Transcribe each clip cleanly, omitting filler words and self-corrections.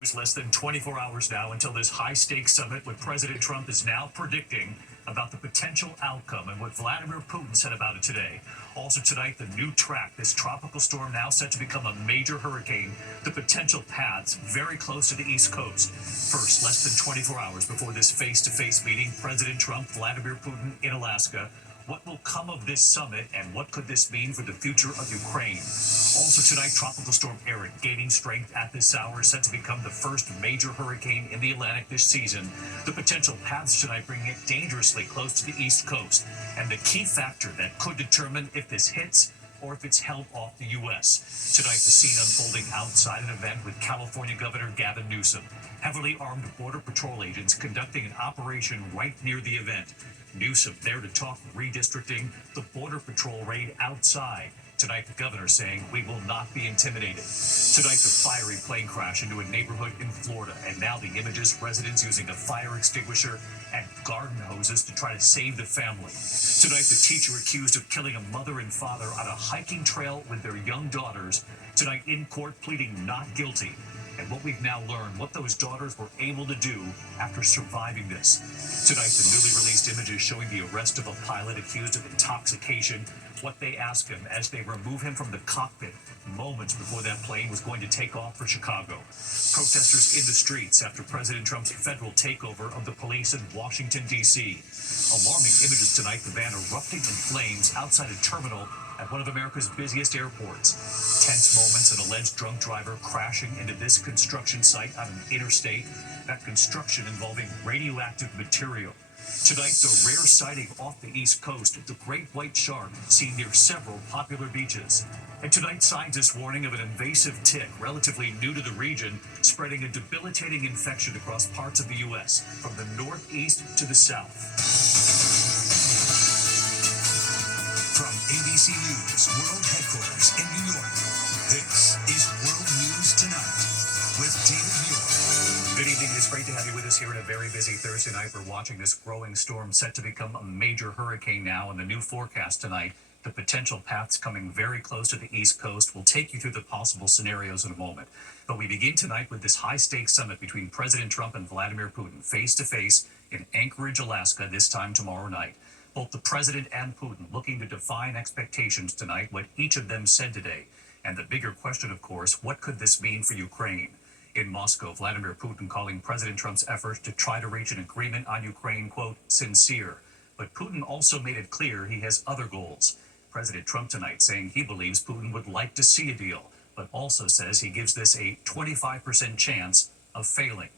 It's less than 24 hours now until this high-stakes summit, what President Trump is now predicting about the potential outcome and what Vladimir Putin said about it today. Also tonight, the new track, this tropical storm now set to become a major hurricane, the potential paths very close to the East Coast. First, less than 24 hours before this face-to-face meeting, President Trump, Vladimir Putin in Alaska. What will come of this summit, and what could this mean for the future of Ukraine? Also tonight, Tropical Storm Erin gaining strength at this hour, set to become the first major hurricane in the Atlantic this season. The potential paths tonight bringing it dangerously close to the East Coast, and the key factor that could determine if this hits or if it's held off the U.S. Tonight, the scene unfolding outside an event with California Governor Gavin Newsom. Heavily armed Border Patrol agents conducting an operation right near the event. Newsom there to talk redistricting, the Border Patrol raid outside. Tonight, the governor saying we will not be intimidated. Tonight, the fiery plane crash into a neighborhood in Florida. And now the images, residents using a fire extinguisher and garden hoses to try to save the family. Tonight, the teacher accused of killing a mother and father on a hiking trail with their young daughters. Tonight, in court, pleading not guilty. And what we've now learned, what those daughters were able to do after surviving this. Tonight, the newly released images showing the arrest of a pilot accused of intoxication, what they ask him as they remove him from the cockpit moments before that plane was going to take off for Chicago. Protesters in the streets after President Trump's federal takeover of the police in Washington, D.C. Alarming images tonight, the van erupting in flames outside a terminal at one of America's busiest airports. Tense moments, an alleged drunk driver crashing into this construction site on an interstate. That construction involving radioactive material. Tonight, the rare sighting off the East Coast of the great white shark seen near several popular beaches. And tonight, scientists warning of an invasive tick, relatively new to the region, spreading a debilitating infection across parts of the U.S., from the northeast to the south. From ABC News World Headquarters in New York, this is World News Tonight with David Muir. Good evening. It's great to have you with us here on a very busy Thursday night. We're watching this growing storm set to become a major hurricane now, and the new forecast tonight, the potential paths coming very close to the East Coast. We'll take you through the possible scenarios in a moment. But we begin tonight with this high-stakes summit between President Trump and Vladimir Putin, face-to-face in Anchorage, Alaska, this time tomorrow night. Both the president and Putin looking to define expectations tonight, what each of them said today. And the bigger question, of course, what could this mean for Ukraine? In Moscow, Vladimir Putin calling President Trump's efforts to try to reach an agreement on Ukraine, quote, sincere. But Putin also made it clear he has other goals. President Trump tonight saying he believes Putin would like to see a deal, but also says he gives this a 25% chance of failing.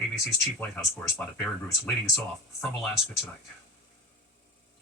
ABC's chief White House correspondent Barry Bruce leading us off from Alaska tonight.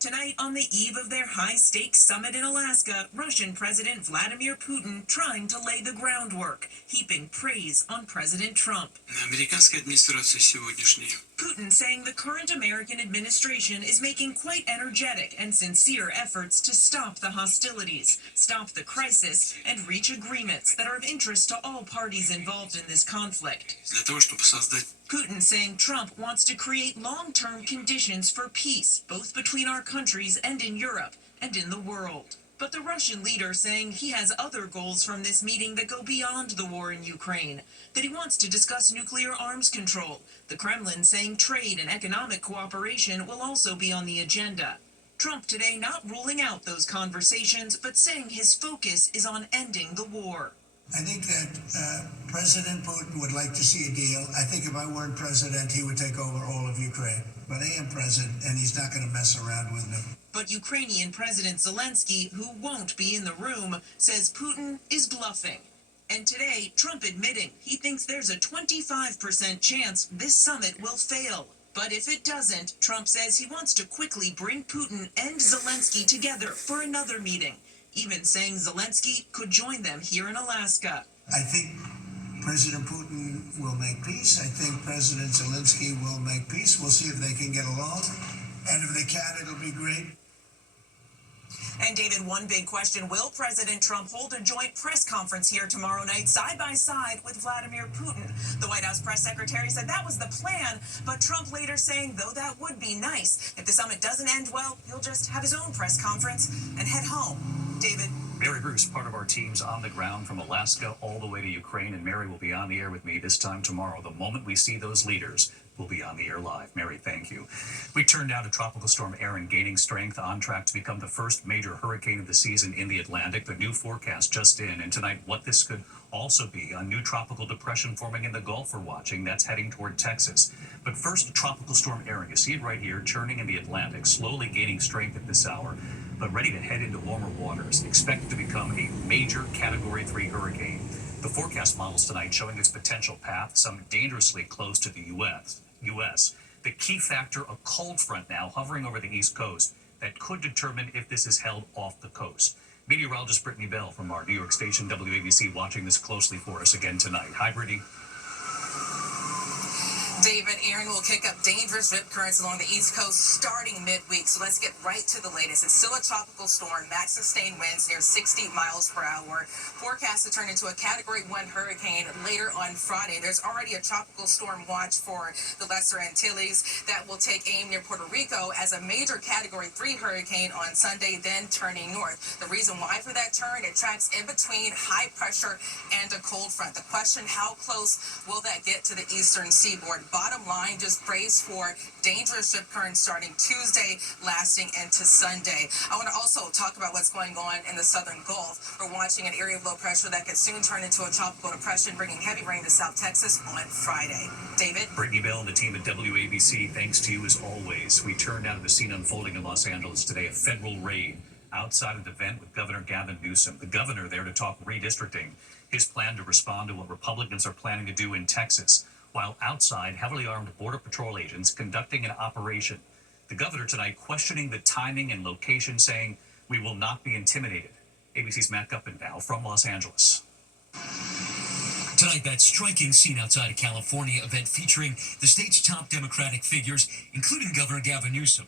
Tonight, on the eve of their high-stakes summit in Alaska, Russian President Vladimir Putin trying to lay the groundwork, heaping praise on President Trump. Американская администрация сегодняшняя. Putin saying the current American administration is making quite energetic and sincere efforts to stop the hostilities, stop the crisis, and reach agreements that are of interest to all parties involved in this conflict. Для того, чтобы создать Putin saying Trump wants to create long-term conditions for peace, both between our countries and in Europe and in the world. But the Russian leader saying he has other goals from this meeting that go beyond the war in Ukraine, that he wants to discuss nuclear arms control. The Kremlin saying trade and economic cooperation will also be on the agenda. Trump today not ruling out those conversations, but saying his focus is on ending the war. I think that President Putin would like to see a deal. I think if I weren't president, he would take over all of Ukraine. But I am president, and he's not going to mess around with me. But Ukrainian President Zelensky, who won't be in the room, says Putin is bluffing. And today, Trump admitting he thinks there's a 25% chance this summit will fail. But if it doesn't, Trump says he wants to quickly bring Putin and Zelensky together for another meeting, even saying Zelensky could join them here in Alaska. I think President Putin will make peace. I think President Zelensky will make peace. We'll see if they can get along. And if they can, it'll be great. And David, one big question, will President Trump hold a joint press conference here tomorrow night, side by side with Vladimir Putin? The White House press secretary said that was the plan, but Trump later saying, though that would be nice, if the summit doesn't end well, he'll just have his own press conference and head home. David? Mary Bruce, part of our team's on the ground from Alaska all the way to Ukraine, and Mary will be on the air with me this time tomorrow. The moment we see those leaders, we'll be on the air live. Mary, thank you. We turn now to Tropical Storm Erin gaining strength, on track to become the first major hurricane of the season in the Atlantic. The new forecast just in, and tonight what this could also be a new tropical depression forming in the Gulf we're watching that's heading toward Texas. But first, Tropical Storm Erin. You see it right here, churning in the Atlantic, slowly gaining strength at this hour, but ready to head into warmer waters, expected to become a major Category 3 hurricane. The forecast models tonight showing its potential path, some dangerously close to the U.S. The key factor, a cold front now hovering over the East Coast that could determine if this is held off the coast. Meteorologist Brittany Bell from our New York station WABC watching this closely for us again tonight. Hi, Brittany. David, Erin will kick up dangerous rip currents along the East Coast starting midweek. So let's get right to the latest. It's still a tropical storm, max sustained winds near 60 miles per hour. Forecast to turn into a Category 1 hurricane later on Friday. There's already a tropical storm watch for the Lesser Antilles that will take aim near Puerto Rico as a major Category 3 hurricane on Sunday, then turning north. The reason why for that turn, it tracks in between high pressure and a cold front. The question, how close will that get to the eastern seaboard? Bottom line, just brace for dangerous rip currents starting Tuesday, lasting into Sunday. I want to also talk about what's going on in the southern Gulf. We're watching an area of low pressure that could soon turn into a tropical depression, bringing heavy rain to South Texas on Friday. David? Brittany Bell and the team at WABC, thanks to you as always. We turn now to the scene unfolding in Los Angeles today, a federal raid outside an event with Governor Gavin Newsom. The governor there to talk redistricting, his plan to respond to what Republicans are planning to do in Texas, while outside, heavily armed Border Patrol agents conducting an operation. The governor tonight questioning the timing and location, saying, "We will not be intimidated." ABC's Matt Gutman now from Los Angeles. Tonight, that striking scene outside a California event featuring the state's top Democratic figures, including Governor Gavin Newsom.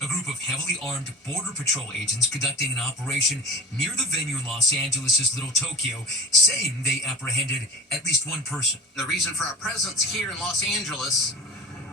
A group of heavily armed Border Patrol agents conducting an operation near the venue in Los Angeles' Little Tokyo, saying they apprehended at least one person. The reason for our presence here in Los Angeles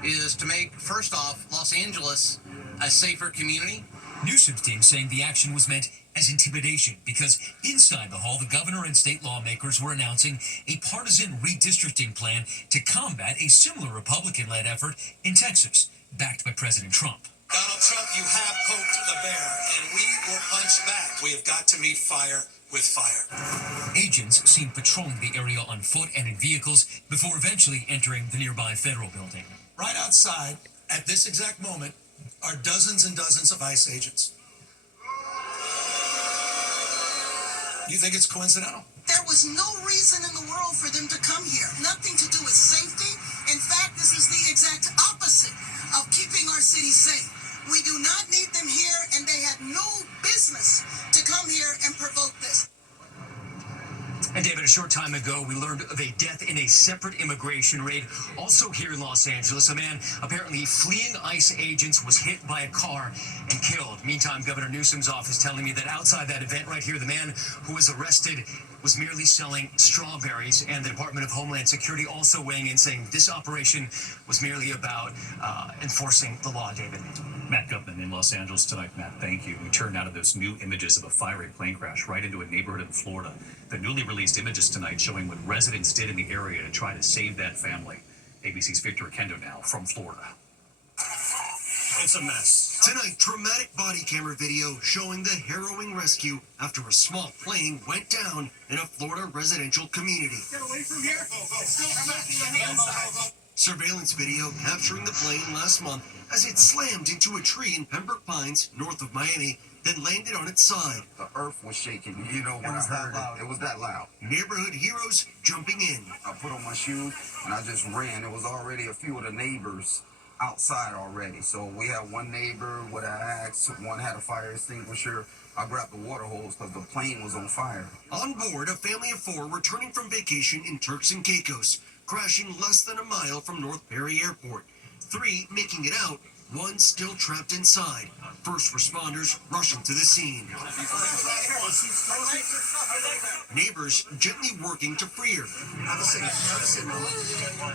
is to make, first off, Los Angeles a safer community. Newsom's team saying the action was meant as intimidation because inside the hall, the governor and state lawmakers were announcing a partisan redistricting plan to combat a similar Republican-led effort in Texas, backed by President Trump. Donald Trump, you have poked the bear, and we will punch back. We have got to meet fire with fire. Agents seen patrolling the area on foot and in vehicles before eventually entering the nearby federal building. Right outside, at this exact moment, are dozens and dozens of ICE agents. You think it's coincidental? There was no reason in the world for them to come here. Nothing to do with safety. In fact, this is the exact opposite of keeping our city safe. We do not need them here, and they had no business to come here and provoke this. And David, a short time ago, we learned of a death in a separate immigration raid, also here in Los Angeles. A man apparently fleeing ICE agents was hit by a car and killed. Meantime, Governor Newsom's office telling me that outside that event right here, the man who was arrested was merely selling strawberries, and the Department of Homeland Security also weighing in, saying this operation was merely about enforcing the law, David. Matt Gutman in Los Angeles tonight. Matt, thank you. We turn now to those new images of a fiery plane crash right into a neighborhood in Florida. The newly released images tonight showing what residents did in the area to try to save that family. ABC's Victor Kendo now from Florida. It's a mess. Tonight, dramatic body camera video showing the harrowing rescue after a small plane went down in a Florida residential community. Get away from here. Surveillance video capturing the plane last month as it slammed into a tree in Pembroke Pines, north of Miami, then landed on its side. The earth was shaking, you know, when I heard it. It was that loud. Neighborhood heroes jumping in. I put on my shoes and I just ran. There was already a few of the neighbors outside already. So we had one neighbor with an axe, one had a fire extinguisher. I grabbed the water hose because the plane was on fire. On board, a family of four returning from vacation in Turks and Caicos, crashing less than a mile from North Perry Airport. 3 making it out, 1 still trapped inside. First responders rushing to the scene. Neighbors gently working to free her. Have a seat. Have a seat, Mama.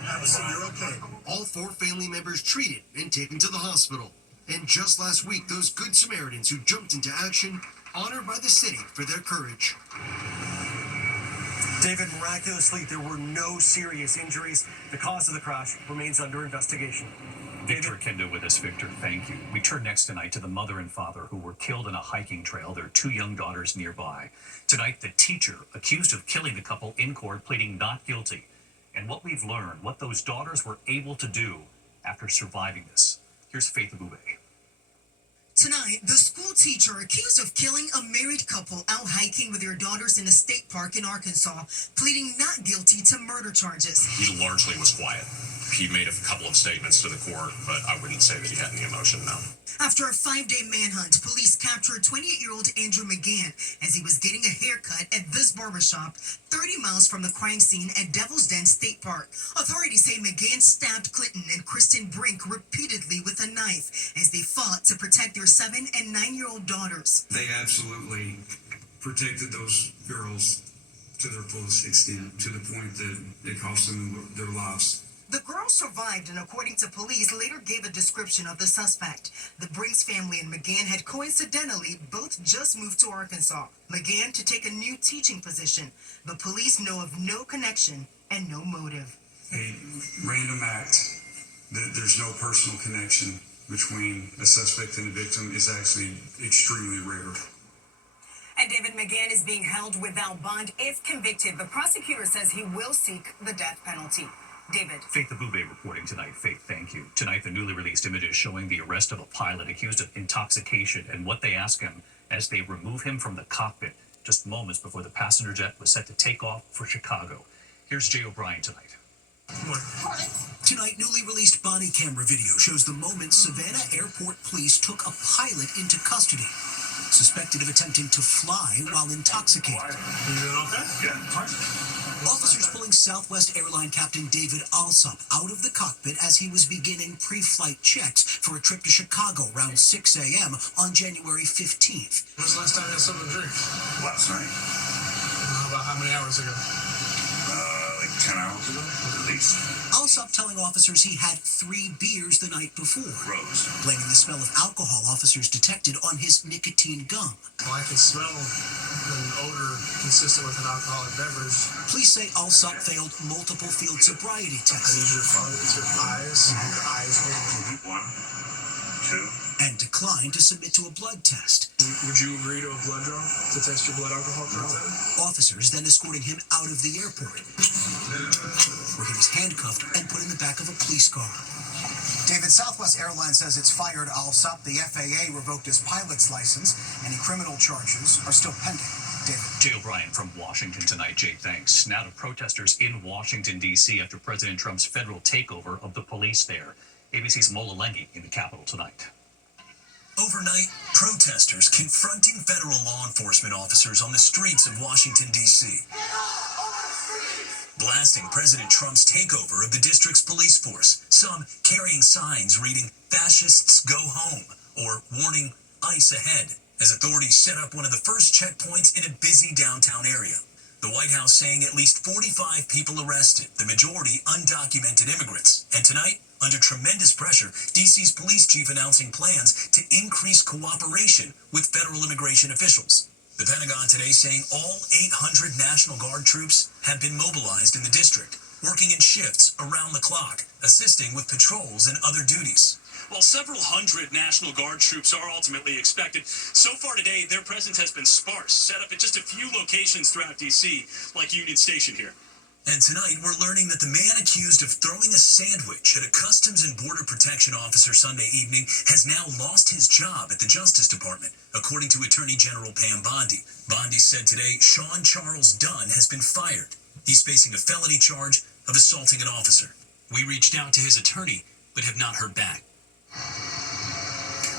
Have a seat. You're okay. All 4 family members treated and taken to the hospital. And just last week, those good Samaritans who jumped into action honored by the city for their courage. David, miraculously, there were no serious injuries. The cause of the crash remains under investigation. Victor Kendo with us. Victor, thank you. We turn next tonight to the mother and father who were killed in a hiking trail. Their 2 young daughters nearby. Tonight, the teacher accused of killing the couple in court, pleading not guilty. And what we've learned, what those daughters were able to do after surviving this. Here's Faith Abube. Tonight, the school teacher accused of killing a married couple out hiking with their daughters in a state park in Arkansas, pleading not guilty to murder charges. He largely was quiet. He made a couple of statements to the court, but I wouldn't say that he had any emotion, no. After a 5-day manhunt, police captured 28-year-old Andrew McGann as he was getting a haircut at this barbershop 30 miles from the crime scene at Devil's Den State Park. Authorities say McGann stabbed Clinton and Kristen Brink repeatedly with a knife as they fought to protect their 7- and 9-year-old daughters. They absolutely protected those girls to their fullest extent, to the point that it cost them their lives. The girls survived and, according to police, later gave a description of the suspect. The Brinks family and McGann had coincidentally both just moved to Arkansas. McGann to take a new teaching position, but police know of no connection and no motive. A random act, there's no personal connection between a suspect and a victim is actually extremely rare. And David McGann is being held without bond. If convicted, the prosecutor says he will seek the death penalty. David. Faith Abube reporting tonight. Faith, thank you. Tonight, the newly released images showing the arrest of a pilot accused of intoxication and what they ask him as they remove him from the cockpit just moments before the passenger jet was set to take off for Chicago. Here's Jay O'Brien tonight. Tonight, newly released body camera video shows the moment Savannah Airport police took a pilot into custody, suspected of attempting to fly while intoxicated. You doing okay? Yeah. Officers pulling Southwest airline captain David Alsop out of the cockpit as he was beginning pre-flight checks for a trip to Chicago around 6 a.m. on January 15th. When's the last time you had something to drink? Last night. About how many hours ago? Like 10 hours ago, at least. Alsop telling officers he had 3 beers the night before, blaming the smell of alcohol officers detected on his nicotine gum. Well, I can smell an odor consistent with an alcoholic beverage. Police say Alsop failed multiple field sobriety tests. Use your phone, it's your eyes. Your eyes will. 1, 2. And declined to submit to a blood test. Would you agree to a blood draw to test your blood alcohol content? Officers then escorting him out of the airport, where he was handcuffed and put in the back of a police car. David, Southwest Airlines says it's fired Alsop. The FAA revoked his pilot's license. Any criminal charges are still pending. David. Jay O'Brien from Washington tonight. Jay, thanks. Now to protesters in Washington, D.C. after President Trump's federal takeover of the police there. ABC's Mola Lenghi in the Capitol tonight. Overnight, protesters confronting federal law enforcement officers on the streets of Washington, D.C. Blasting President Trump's takeover of the district's police force, some carrying signs reading, "Fascists go home," or warning, "ICE ahead," as authorities set up one of the first checkpoints in a busy downtown area. The White House saying at least 45 people arrested, the majority undocumented immigrants. And tonight, under tremendous pressure, D.C.'s police chief announcing plans to increase cooperation with federal immigration officials. The Pentagon today saying all 800 National Guard troops have been mobilized in the district, working in shifts around the clock, assisting with patrols and other duties. While several hundred National Guard troops are ultimately expected, so far today their presence has been sparse, set up at just a few locations throughout D.C., like Union Station here. And tonight, we're learning that the man accused of throwing a sandwich at a Customs and Border Protection officer Sunday evening has now lost his job at the Justice Department, according to Attorney General Pam Bondi. Bondi said today Sean Charles Dunn has been fired. He's facing a felony charge of assaulting an officer. We reached out to his attorney, but have not heard back.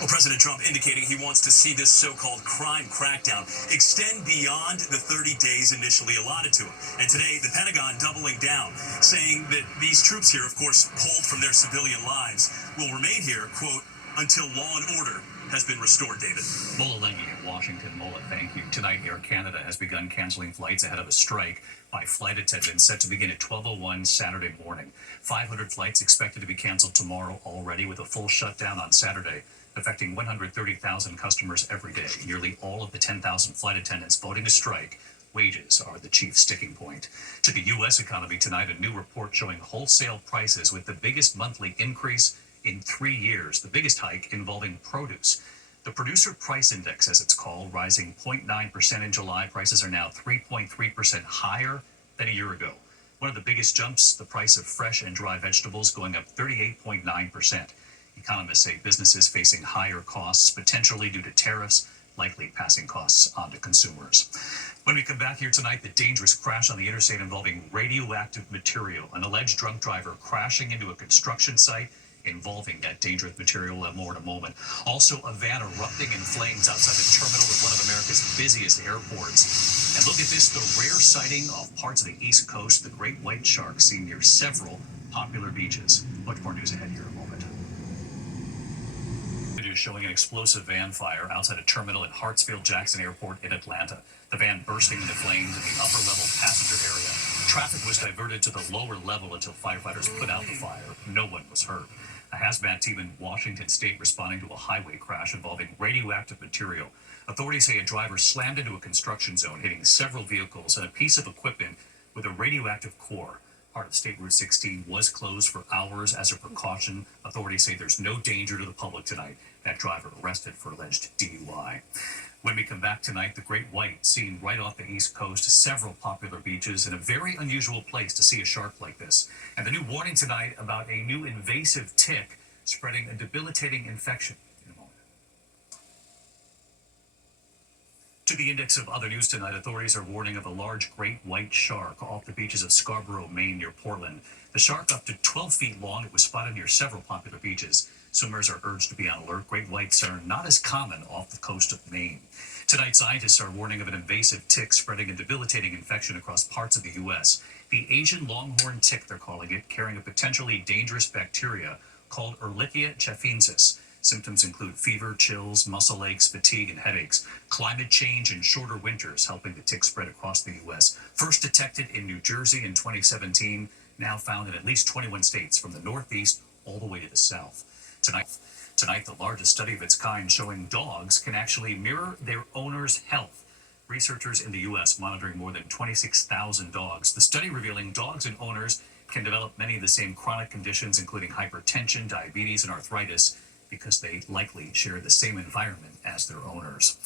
Well, President Trump indicating he wants to see this so-called crime crackdown extend beyond the 30 days initially allotted to him. And today, the Pentagon doubling down, saying that these troops here, of course, pulled from their civilian lives, will remain here, quote, until law and order has been restored, David. Mola Lenghi in Washington. Mola, thank you. Tonight, Air Canada has begun canceling flights ahead of a strike by flight attendants set to begin at 12:01 Saturday morning. 500 flights expected to be canceled tomorrow already, with a full shutdown on Saturday. affecting 130,000 customers every day. Nearly all of the 10,000 flight attendants voting to strike. Wages are the chief sticking point. To the U.S. economy tonight, a new report showing wholesale prices with the biggest monthly increase in 3 years, the biggest hike involving produce. The Producer Price Index, as it's called, rising 0.9% in July. Prices are now 3.3% higher than a year ago. One of the biggest jumps, the price of fresh and dry vegetables going up 38.9%. Economists say businesses facing higher costs, potentially due to tariffs, likely passing costs on to consumers. When we come back here tonight, the dangerous crash on the interstate involving radioactive material. An alleged drunk driver crashing into a construction site involving that dangerous material. We'll have more in a moment. Also, a van erupting in flames outside the terminal at one of America's busiest airports. And look at this, the rare sighting of parts of the East Coast, the great white shark seen near several popular beaches. Much more news ahead here in a moment. Showing an explosive van fire outside a terminal at Hartsfield-Jackson Airport in Atlanta. The van bursting into flames in the upper level passenger area. Traffic was diverted to the lower level until firefighters put out the fire. No one was hurt. A hazmat team in Washington State responding to a highway crash involving radioactive material. Authorities say a driver slammed into a construction zone, hitting several vehicles and a piece of equipment with a radioactive core. Part of State Route 16 was closed for hours as a precaution. Authorities say there's no danger to the public tonight. That driver arrested for alleged DUI. When we come back tonight, the great white seen right off the East Coast, several popular beaches, and a very unusual place to see a shark like this. And the new warning tonight about a new invasive tick spreading a debilitating infection. In a moment. To the index of other news tonight, authorities are warning of a large great white shark off the beaches of Scarborough, Maine, near Portland. The shark, up to 12 feet long, it was spotted near several popular beaches. Swimmers are urged to be on alert. Great whites are not as common off the coast of Maine. Tonight, scientists are warning of an invasive tick spreading a debilitating infection across parts of the U.S. The Asian longhorn tick, they're calling it, carrying a potentially dangerous bacteria called Ehrlichia chafensis. Symptoms include fever, chills, muscle aches, fatigue, and headaches. Climate change and shorter winters helping the tick spread across the U.S. First detected in New Jersey in 2017, now found in at least 21 states from the Northeast all the way to the South. Tonight, the largest study of its kind showing dogs can actually mirror their owner's health. Researchers in the U.S. monitoring more than 26,000 dogs. The study revealing dogs and owners can develop many of the same chronic conditions, including hypertension, diabetes, and arthritis, because they likely share the same environment as their owners.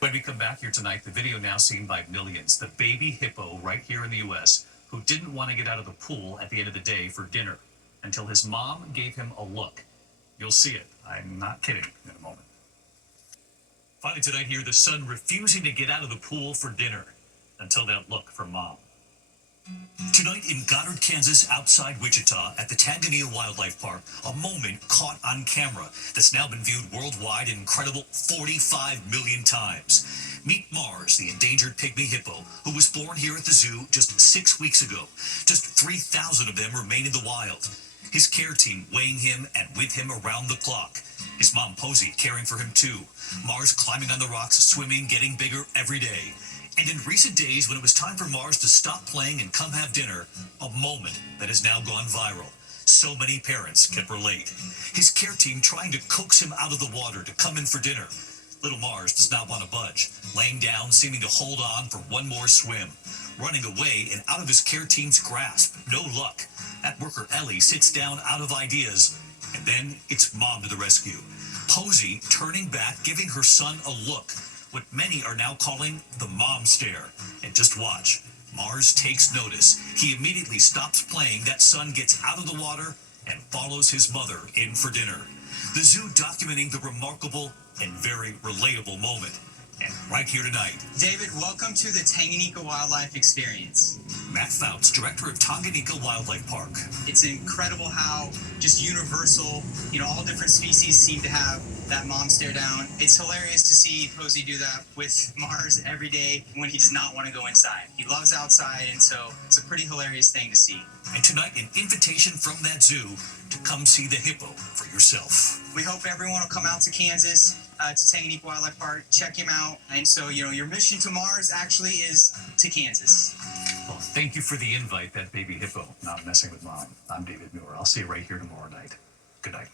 When we come back here tonight, the video now seen by millions. The baby hippo right here in the U.S. who didn't want to get out of the pool at the end of the day for dinner until his mom gave him a look. You'll see it. I'm not kidding in a moment. Finally tonight here, the son refusing to get out of the pool for dinner until that look from mom. Tonight in Goddard, Kansas, outside Wichita, at the Tanganilla Wildlife Park, a moment caught on camera that's now been viewed worldwide an incredible 45 million times. Meet Mars, the endangered pygmy hippo, who was born here at the zoo just 6 weeks ago. Just 3,000 of them remain in the wild. His care team weighing him and with him around the clock. His mom, Posey, caring for him too. Mars climbing on the rocks, swimming, getting bigger every day. And in recent days, when it was time for Mars to stop playing and come have dinner, a moment that has now gone viral. So many parents can relate. His care team trying to coax him out of the water to come in for dinner. Little Mars does not want to budge, laying down, seeming to hold on for one more swim. Running away and out of his care team's grasp. No luck. That worker, Ellie, sits down out of ideas. And then it's mom to the rescue. Posey turning back, giving her son a look. What many are now calling the mom stare. And just watch. Mars takes notice. He immediately stops playing. That son gets out of the water and follows his mother in for dinner. The zoo documenting the remarkable and very relatable moment. And right here tonight, David, welcome to the Tanganyika Wildlife Experience. Matt Fouts, director of Tanganyika Wildlife Park. It's incredible how just universal, all different species seem to have that mom stare down. It's hilarious to see Posey do that with Mars every day when he does not want to go inside. He loves outside, and so it's a pretty hilarious thing to see. And tonight, an invitation from that zoo to come see the hippo for yourself. We hope everyone will come out to Kansas, to Tanganyika Wildlife Park, check him out. And so, your mission to Mars actually is to Kansas. Well, thank you for the invite, that baby hippo, not messing with mom. I'm David Muir. I'll see you right here tomorrow night. Good night.